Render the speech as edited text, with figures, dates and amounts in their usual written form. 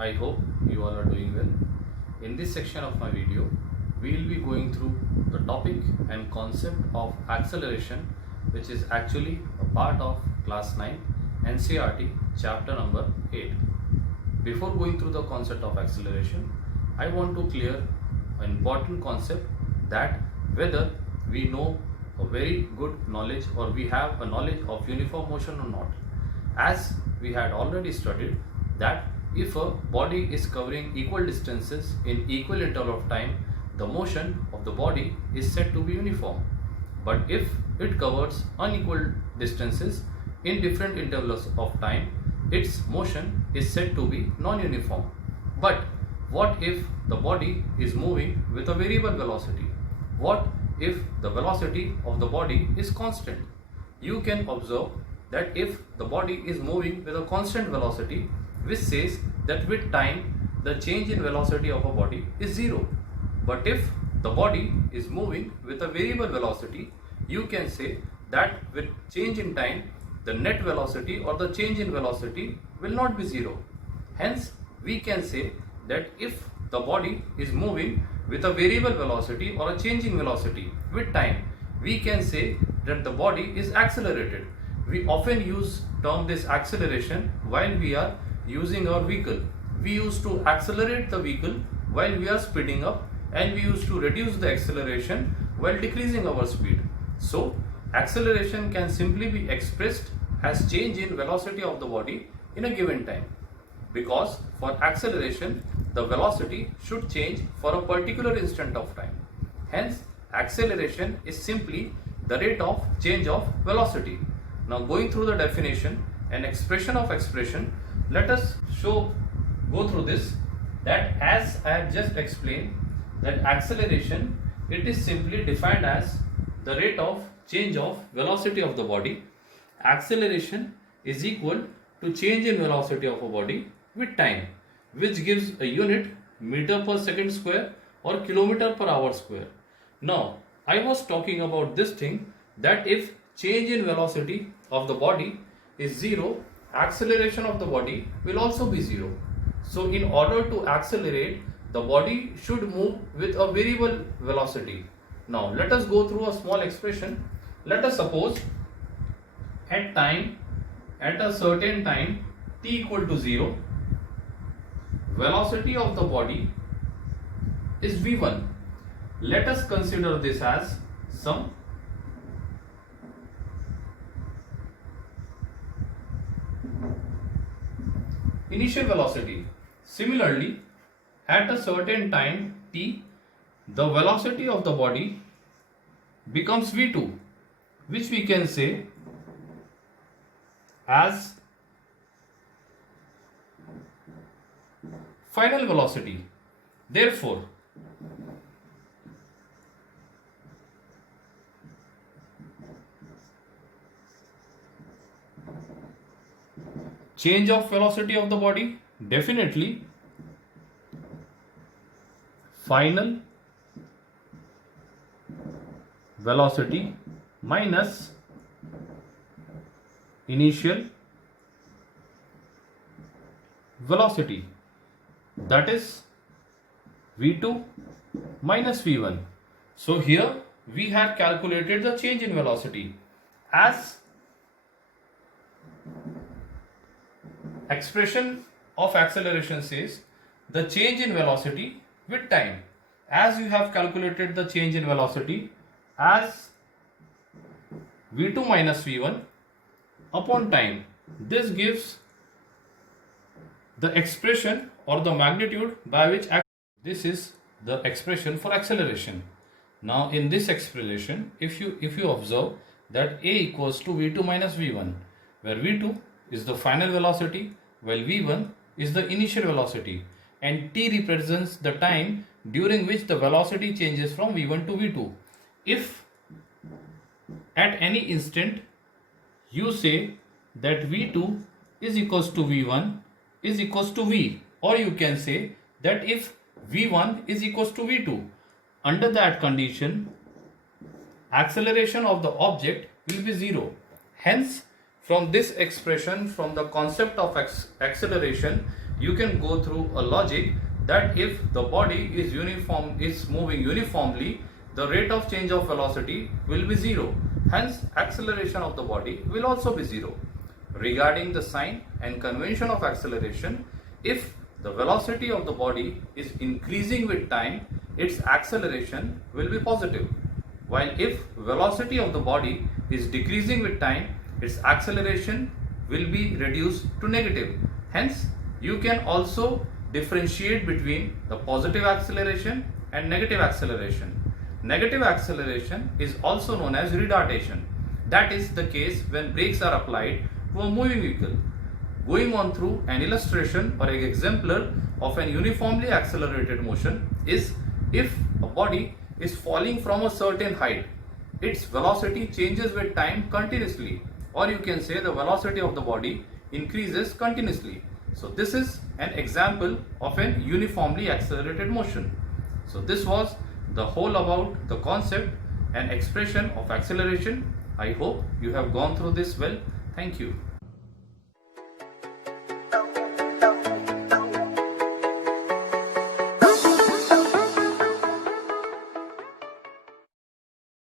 I hope you all are doing well. In this section of my video, we will be going through the topic and concept of acceleration, which is actually a part of class 9 NCERT chapter number 8. Before going through the concept of acceleration, I want to clear an important concept, that whether we know a very good knowledge or we have a knowledge of uniform motion or not. As we had already studied that if a body is covering equal distances in equal interval of time, the motion of the body is said to be uniform. But if it covers unequal distances in different intervals of time, its motion is said to be non-uniform. But what if the body is moving with a variable velocity? What if the velocity of the body is constant? You can observe that if the body is moving with a constant velocity, which says that with time the change in velocity of a body is zero. But if the body is moving with a variable velocity, you can say that with change in time the net velocity or the change in velocity will not be zero. Hence we can say that if the body is moving with a variable velocity or a changing velocity with time, we can say that the body is accelerated. We often use term this acceleration while we are using our vehicle. We used to accelerate the vehicle while we are speeding up, and we used to reduce the acceleration while decreasing our speed. So acceleration can simply be expressed as change in velocity of the body in a given time, because for acceleration the velocity should change for a particular instant of time. Hence acceleration is simply the rate of change of velocity. Now going through the definition and expression of expression, let us go through this, that as I have just explained, that acceleration, it is simply defined as the rate of change of velocity of the body. Acceleration is equal to change in velocity of a body with time, which gives a unit meter per second square or kilometer per hour square. Now I was talking about this thing, that if change in velocity of the body is zero, acceleration of the body will also be zero. So in order to accelerate, the body should move with a variable velocity. Now let us go through a small expression. Let us suppose at a certain time t equal to 0, velocity of the body is v1. Let us consider this as some initial velocity. Similarly, at a certain time t, the velocity of the body becomes v2, which we can say as final velocity. Therefore, change of velocity of the body, definitely final velocity minus initial velocity, that is v2 minus v1. So here we had calculated the change in velocity. As expression of acceleration says, the change in velocity with time. As you have calculated the change in velocity as v2 minus v1 upon time, this gives the expression or the magnitude by which this is the expression for acceleration. Now in this expression, if you observe that a equals to v2 minus v1, where v2 is the final velocity while v1 is the initial velocity, and t represents the time during which the velocity changes from v1 to v2. If at any instant you say that v2 is equals to v1 is equals to v, or you can say that if v1 is equals to v2, under that condition acceleration of the object will be zero. Hence from this expression, from the concept of acceleration, you can go through a logic that if the body is moving uniformly, the rate of change of velocity will be zero. Hence, acceleration of the body will also be zero. Regarding the sign and convention of acceleration, if the velocity of the body is increasing with time, its acceleration will be positive. While if velocity of the body is decreasing with time, its acceleration will be reduced to negative. Hence, you can also differentiate between the positive acceleration and negative acceleration. Negative acceleration is also known as retardation. That is the case when brakes are applied to a moving vehicle. Going on through an illustration or an exemplar of an uniformly accelerated motion is if a body is falling from a certain height, its velocity changes with time continuously, or you can say the velocity of the body increases continuously. So this is an example of an uniformly accelerated motion. So this was the whole about the concept and expression of acceleration. I hope you have gone through this well. Thank you.